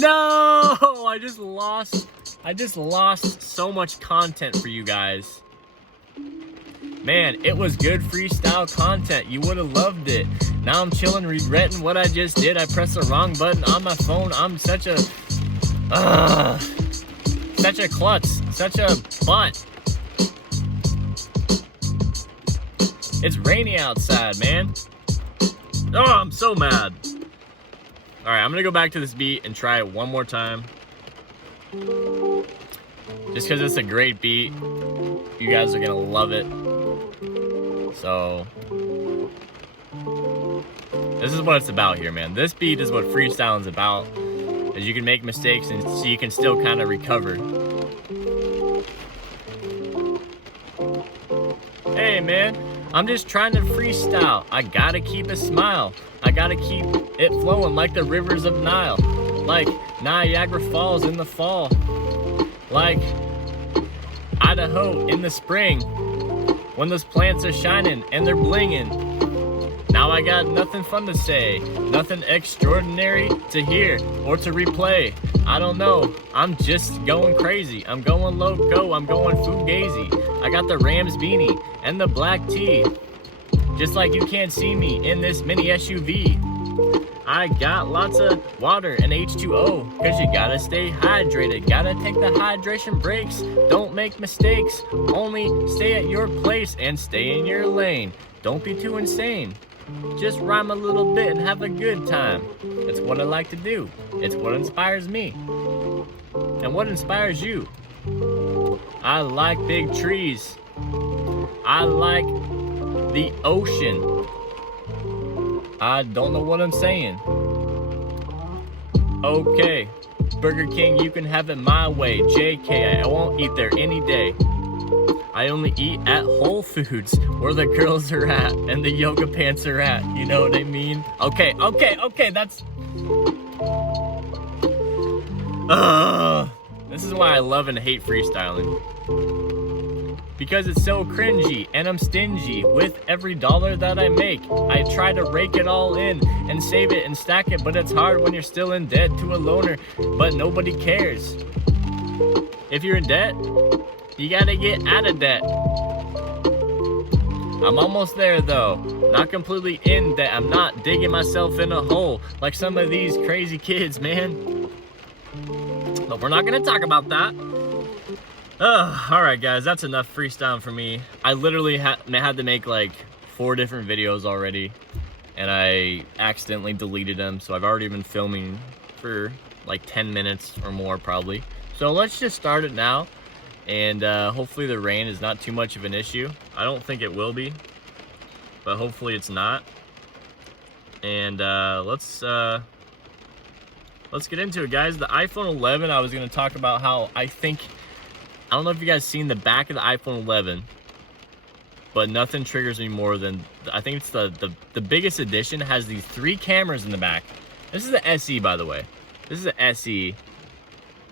No, I just lost so much content for you guys. Man, it was good freestyle content. You would have loved it. Now I'm chilling, regretting what I just did. I pressed the wrong button on my phone. I'm such a klutz, such a butt. It's rainy outside, man. Oh, I'm so mad. All right, I'm gonna go back to this beat and try it one more time. Just because it's a great beat. You guys are gonna love it. So, this is what it's about here, man. This beat is what freestyling is about. Is you can make mistakes and so you can still kind of recover. Hey, man, I'm just trying to freestyle. I gotta keep a smile. I gotta keep it flowing like the rivers of Nile. Like Niagara Falls in the fall. Like Idaho in the spring. When those plants are shining and they're blinging. Now I got nothing fun to say, nothing extraordinary to hear or to replay. I don't know, I'm just going crazy. I'm going loco, I'm going fugazi. I got the Rams beanie and the black tee. Just like you can't see me in this mini SUV. I got lots of water and H2O, cause you gotta stay hydrated, gotta take the hydration breaks, don't make mistakes, only stay at your place and stay in your lane. Don't be too insane, just rhyme a little bit and have a good time. It's what I like to do, it's what inspires me. And what inspires you? I like big trees, I like the ocean. I don't know what I'm saying. Okay, Burger King, you can have it my way. JK, I won't eat there any day. I only eat at Whole Foods, where the girls are at and the yoga pants are at. You know what I mean? Okay, that's... This is why I love and hate freestyling. Because it's so cringy and I'm stingy with every dollar that I make. I try to rake it all in and save it and stack it, but it's hard when you're still in debt to a loaner, but nobody cares. If you're in debt, you gotta get out of debt. I'm almost there though, not completely in debt. I'm not digging myself in a hole like some of these crazy kids, man. But we're not gonna talk about that. Alright guys, that's enough freestyling for me. I literally had to make like 4 different videos already, and I accidentally deleted them, so I've already been filming for like 10 minutes or more probably. So let's just start it now, and hopefully the rain is not too much of an issue. I don't think it will be, but hopefully it's not. And let's get into it, guys. The iPhone 11, I was going to talk about how I don't know if you guys seen the back of the iPhone 11, but nothing triggers me more than, I think it's the biggest edition has these 3 cameras in the back. This is the SE, by the way. This is the SE,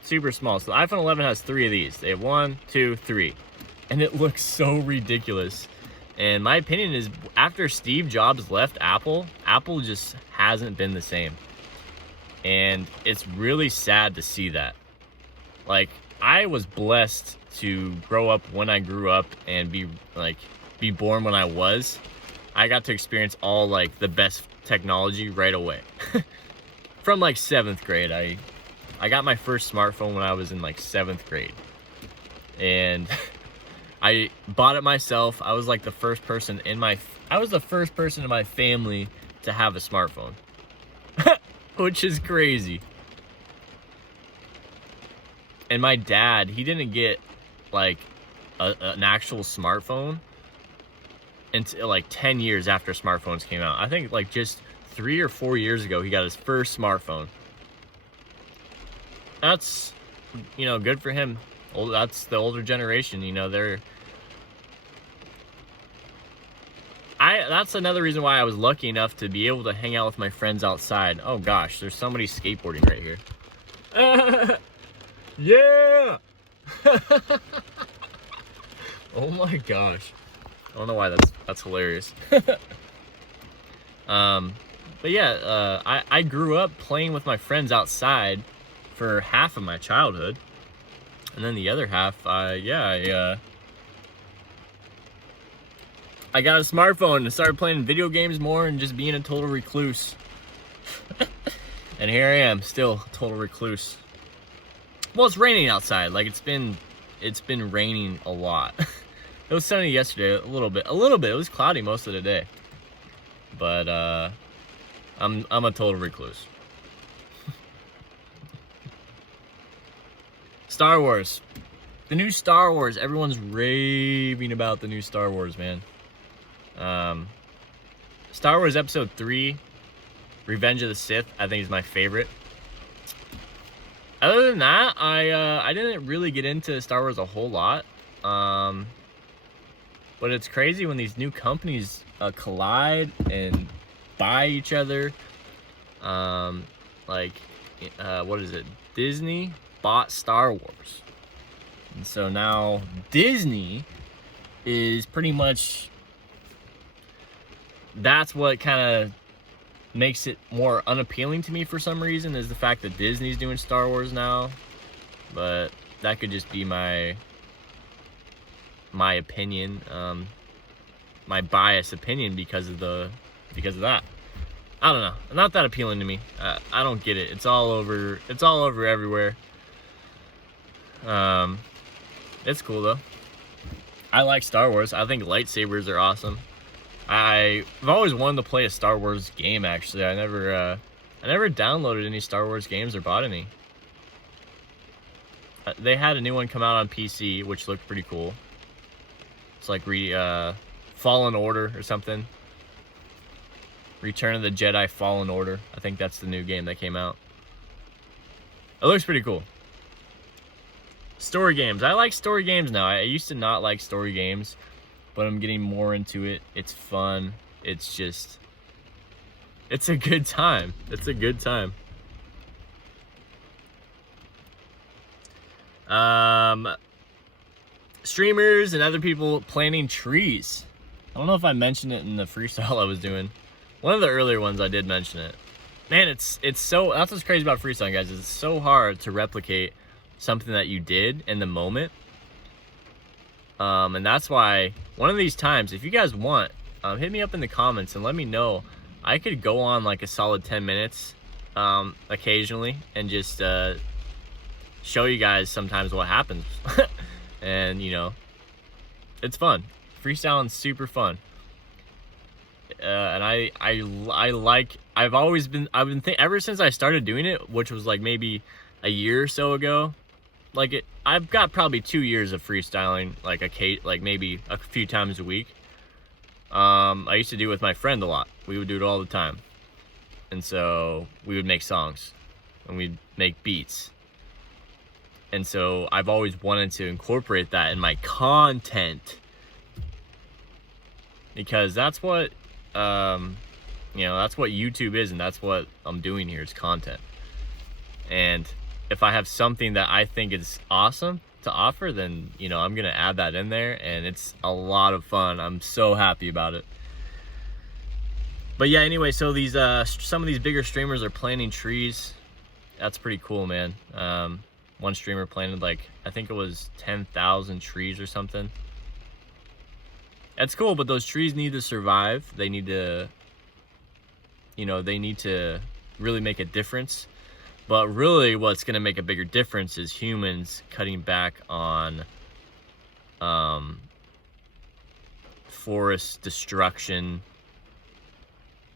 super small. So the iPhone 11 has 3 of these. They have 1, 2, 3, and it looks so ridiculous. And my opinion is, after Steve Jobs left Apple, Apple just hasn't been the same. And it's really sad to see that. Like, I was blessed to grow up when I grew up and be born when I was. I got to experience all like the best technology right away. From like 7th grade, I got my first smartphone when I was in like 7th grade. And I bought it myself. I was like the first person in my family to have a smartphone. Which is crazy. And my dad, he didn't get like an actual smartphone until like 10 years after smartphones came out. I think like just 3 or 4 years ago, he got his first smartphone. That's, you know, good for him. That's the older generation, you know, that's another reason why I was lucky enough to be able to hang out with my friends outside. Oh gosh, there's somebody skateboarding right here. Yeah! Oh my gosh. I don't know why that's hilarious. But yeah, I grew up playing with my friends outside, for half of my childhood. And then the other half, I got a smartphone and started playing video games more and just being a total recluse. And here I am, still a total recluse. Well, it's raining outside. Like, it's been raining a lot. It was sunny yesterday, a little bit. It was cloudy most of the day. But I'm a total recluse. Star Wars. The new Star Wars. Everyone's raving about the new Star Wars, man. Star Wars Episode 3, Revenge of the Sith, I think is my favorite. Other than that, I didn't really get into Star Wars a whole lot. But it's crazy when these new companies collide and buy each other. What is it? Disney bought Star Wars. And so now Disney is pretty much, that's what kind of makes it more unappealing to me for some reason, is the fact that Disney's doing Star Wars now. But that could just be my opinion, my biased opinion because of that. I don't know. Not that appealing to me. I don't get it. It's all over everywhere. It's cool though. I like Star Wars. I think lightsabers are awesome. I've always wanted to play a Star Wars game. Actually, I never downloaded any Star Wars games or bought any. They had a new one come out on PC, which looked pretty cool. It's like Fallen Order or something. Return of the Jedi Fallen Order. I think that's the new game that came out. It looks pretty cool. Story games. I like story games now. I used to not like story games, but I'm getting more into it. It's fun. It's a good time. It's a good time. Streamers and other people planting trees. I don't know if I mentioned it in the freestyle I was doing. One of the earlier ones I did mention it. Man, it's so, that's what's crazy about freestyling, guys. It's so hard to replicate something that you did in the moment. And that's why one of these times, if you guys want, hit me up in the comments and let me know. I could go on like a solid 10 minutes occasionally and just show you guys sometimes what happens. And you know, it's fun. Freestyling's super fun. And ever since I started doing it, which was like maybe a year or so ago, I've got probably 2 years of freestyling, like maybe a few times a week. I used to do it with my friend a lot. We would do it all the time. And so we would make songs and we'd make beats. And so I've always wanted to incorporate that in my content, because that's what, that's what YouTube is, and that's what I'm doing here is content. And if I have something that I think is awesome to offer, then, I'm going to add that in there, and it's a lot of fun. I'm so happy about it. But yeah, anyway, so these, some of these bigger streamers are planting trees. That's pretty cool, man. One streamer planted I think it was 10,000 trees or something. That's cool, but those trees need to survive. They need to, they need to really make a difference. But really what's going to make a bigger difference is humans cutting back on forest destruction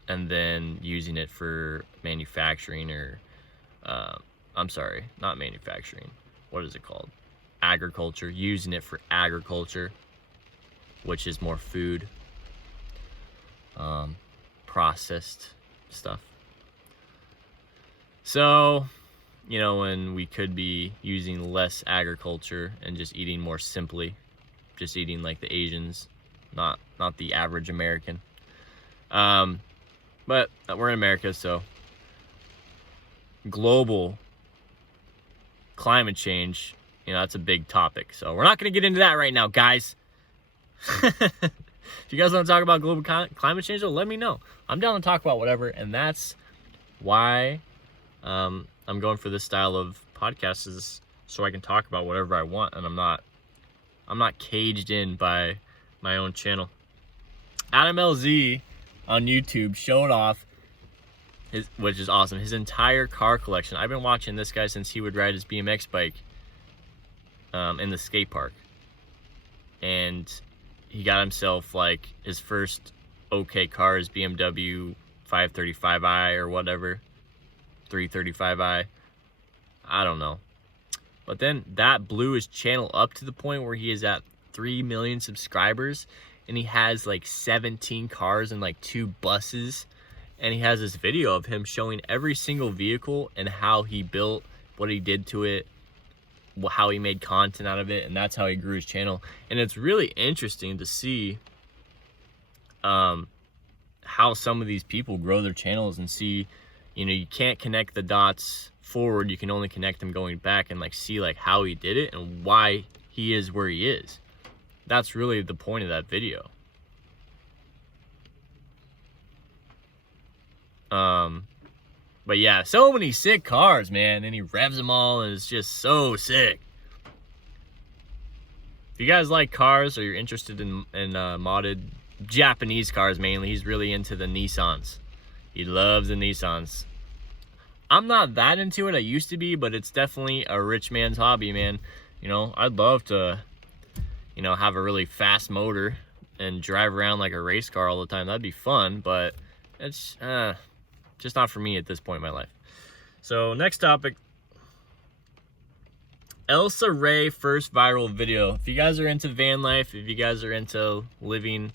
and then using it for manufacturing or, I'm sorry, not manufacturing. What is it called? Agriculture. Using it for agriculture, which is more food, processed stuff. So, when we could be using less agriculture and just eating more simply, just eating like the Asians, not the average American. But we're in America, so global climate change, that's a big topic. So we're not going to get into that right now, guys. If you guys want to talk about global climate change, though, let me know. I'm down to talk about whatever, and that's why I'm going for this style of podcast is so I can talk about whatever I want, and I'm not caged in by my own channel. Adam LZ on YouTube showed off which is awesome, his entire car collection. I've been watching this guy since he would ride his BMX bike in the skate park, and he got himself like his first okay car, his BMW 535i or whatever, 335i, I don't know. But then that blew his channel up to the point where he is at 3 million subscribers, and he has like 17 cars and like 2 buses. And he has this video of him showing every single vehicle and how he built, what he did to it, how he made content out of it, and that's how he grew his channel. And it's really interesting to see how some of these people grow their channels and see, you know, you can't connect the dots forward, you can only connect them going back, and like see like how he did it and why he is where he is. That's really the point of that video. But yeah, so many sick cars, man, and he revs them all, and it's just so sick. If you guys like cars, or you're interested in modded Japanese cars mainly, he's really into the Nissans. He loves the Nissans. I'm not that into it. I used to be, but it's definitely a rich man's hobby, man. You know, I'd love to, you know, have a really fast motor and drive around like a race car all the time. That'd be fun, but it's just not for me at this point in my life. So next topic, Elsa Ray first viral video. If you guys are into van life, if you guys are into living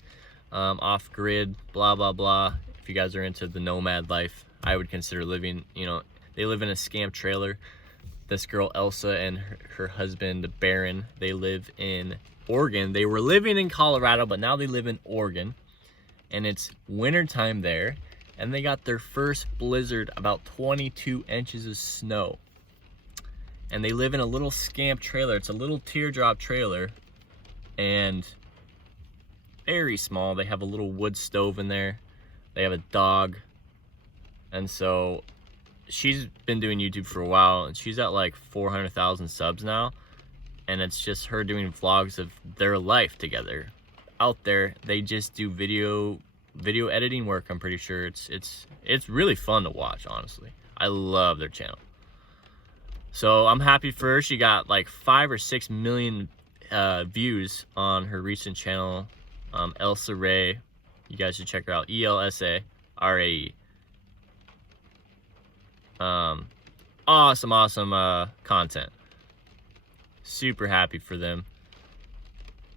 off grid, blah blah blah, if you guys are into the nomad life, I would consider living, you know, they live in a scamp trailer. This girl Elsa and her husband Baron, they live in Oregon. They were living in Colorado, but now they live in Oregon, and it's wintertime there. And they got their first blizzard, about 22 inches of snow. And they live in a little scamp trailer. It's a little teardrop trailer, and very small. They have a little wood stove in there. They have a dog. And so she's been doing YouTube for a while, and she's at like 400,000 subs now. And it's just her doing vlogs of their life together. Out there, they just do video editing work. I'm pretty sure it's really fun to watch, honestly. I love their channel. So I'm happy for her. She got like 5 or 6 million views on her recent channel, Elsa Ray. You guys should check her out. ELSARAE. Awesome content. Super happy for them,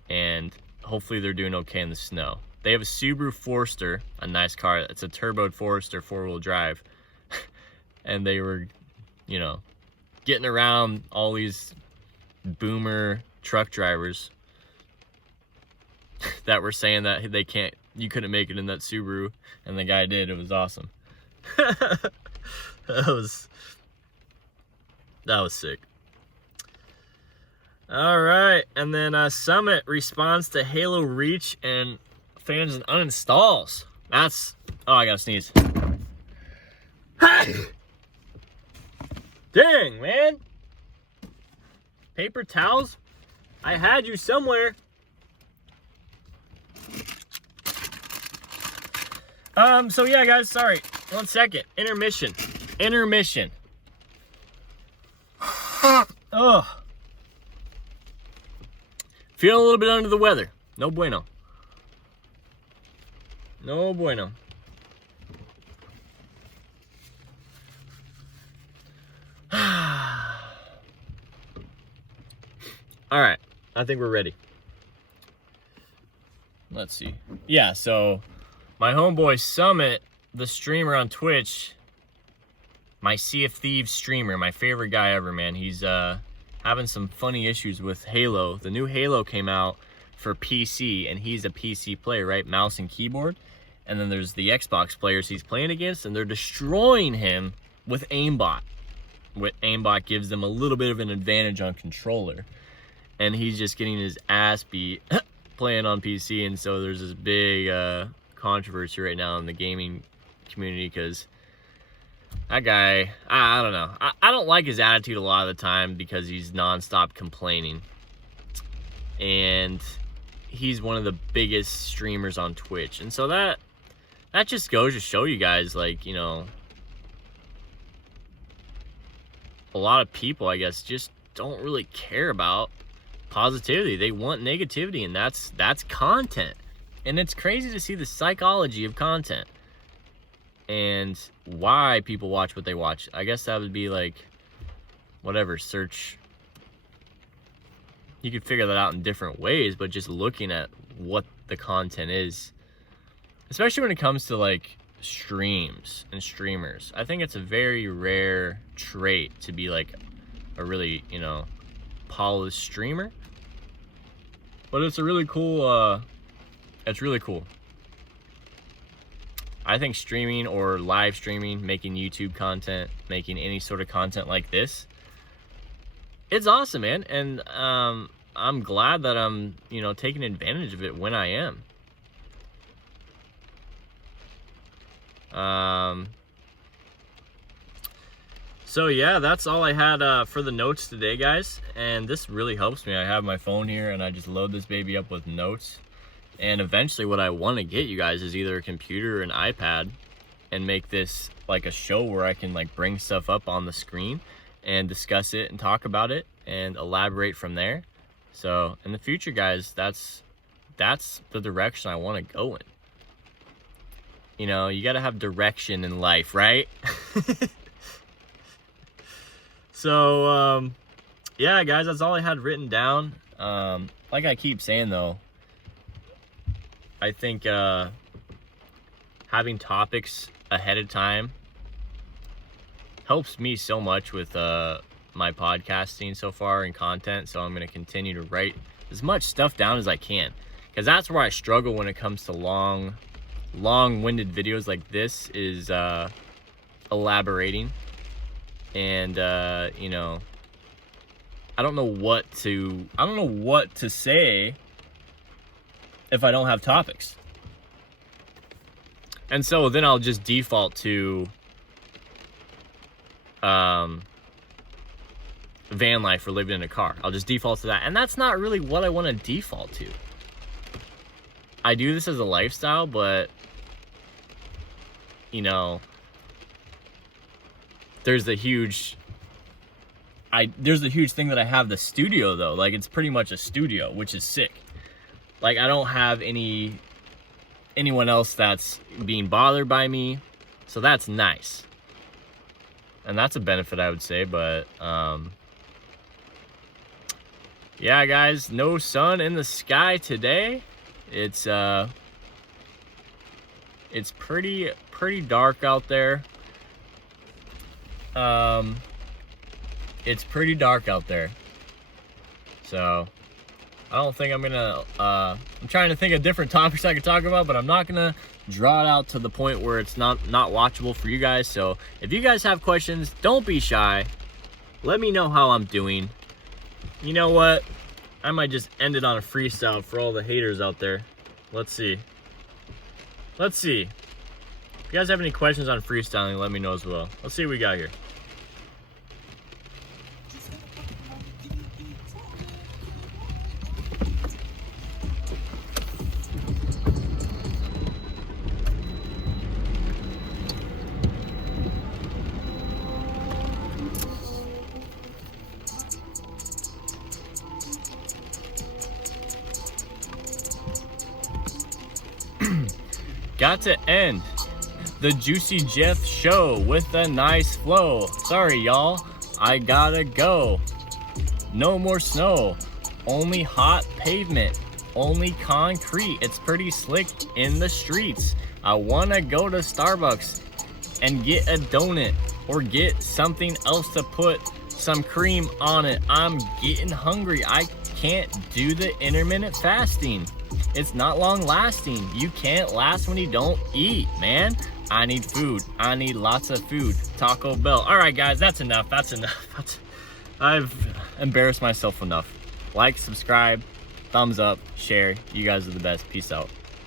and hopefully they're doing okay in the snow. They have a Subaru Forester, a nice car. It's a turboed Forester, 4-wheel drive. And they were, you know, getting around all these boomer truck drivers that were saying that you couldn't make it in that Subaru, and the guy did. It was awesome. that was sick. All right, and then Summit responds to Halo Reach and fans and uninstalls. That's, oh, I gotta sneeze. Dang, man. Paper towels? I had you somewhere. So yeah, guys, sorry. 1 second. Intermission. Ugh. Feeling a little bit under the weather. No bueno. No bueno. All right, I think we're ready. Let's see. Yeah, so my homeboy Summit, the streamer on Twitch, my Sea of Thieves streamer, my favorite guy ever, man. He's having some funny issues with Halo. The new Halo came out for PC, and he's a PC player, right? Mouse and keyboard. And then there's the Xbox players he's playing against, and they're destroying him with aimbot. Aimbot gives them a little bit of an advantage on controller, and he's just getting his ass beat playing on PC. And so there's this big controversy right now in the gaming community, because that guy, I don't know. I don't like his attitude a lot of the time because he's nonstop complaining. And he's one of the biggest streamers on Twitch. And so that just goes to show you guys, like, you know, a lot of people, I guess, just don't really care about positivity. They want negativity, and that's content. And it's crazy to see the psychology of content and why people watch what they watch. I guess that would be like, whatever, search. You could figure that out in different ways, but just looking at what the content is, especially when it comes to like streams and streamers, I think it's a very rare trait to be like a really, you know, polished streamer. But it's a really cool, it's really cool. I think streaming or live streaming, making YouTube content, making any sort of content like this, it's awesome, man. And I'm glad that I'm, you know, taking advantage of it when I am. So yeah, that's all I had for the notes today, guys. And this really helps me. I have my phone here and I just load this baby up with notes. And eventually what I want to get you guys is either a computer or an iPad and make this like a show where I can like bring stuff up on the screen and discuss it and talk about it and elaborate from there. So in the future, guys, that's the direction I want to go in. You know, you got to have direction in life, right? So, yeah, guys, that's all I had written down. Like I keep saying, though, I think having topics ahead of time helps me so much with my podcasting so far and content. So I'm going to continue to write as much stuff down as I can, because that's where I struggle when it comes to long-winded videos like this, is elaborating. And you know, I don't know what to say if I don't have topics. And so then I'll just default to van life or living in a car. I'll just default to that. And that's not really what I want to default to. I do this as a lifestyle, but you know, there's the huge thing that I have the studio, though. Like, it's pretty much a studio, which is sick. Like, I don't have anyone else that's being bothered by me, so that's nice. And that's a benefit, I would say. But yeah, guys, no sun in the sky today. It's pretty dark out there. It's pretty dark out there. So I don't think I'm gonna I'm trying to think of different topics I could talk about, but I'm not gonna draw it out to the point where it's not watchable for you guys. So if you guys have questions, don't be shy. Let me know how I'm doing. You know what? I might just end it on a freestyle for all the haters out there. Let's see. If you guys have any questions on freestyling, let me know as well. Let's see what we got here. Got to end the Juicy Jeff show with a nice flow. Sorry, y'all, I gotta go. No more snow, only hot pavement, only concrete. It's pretty slick in the streets. I wanna go to Starbucks and get a donut or get something else to put some cream on it. I'm getting hungry. I can't do the intermittent fasting. It's not long lasting. You can't last when you don't eat, man. I need food. I need lots of food. Taco Bell. All right, guys, that's enough. I've embarrassed myself enough. Like, subscribe, thumbs up, share. You guys are the best. Peace out.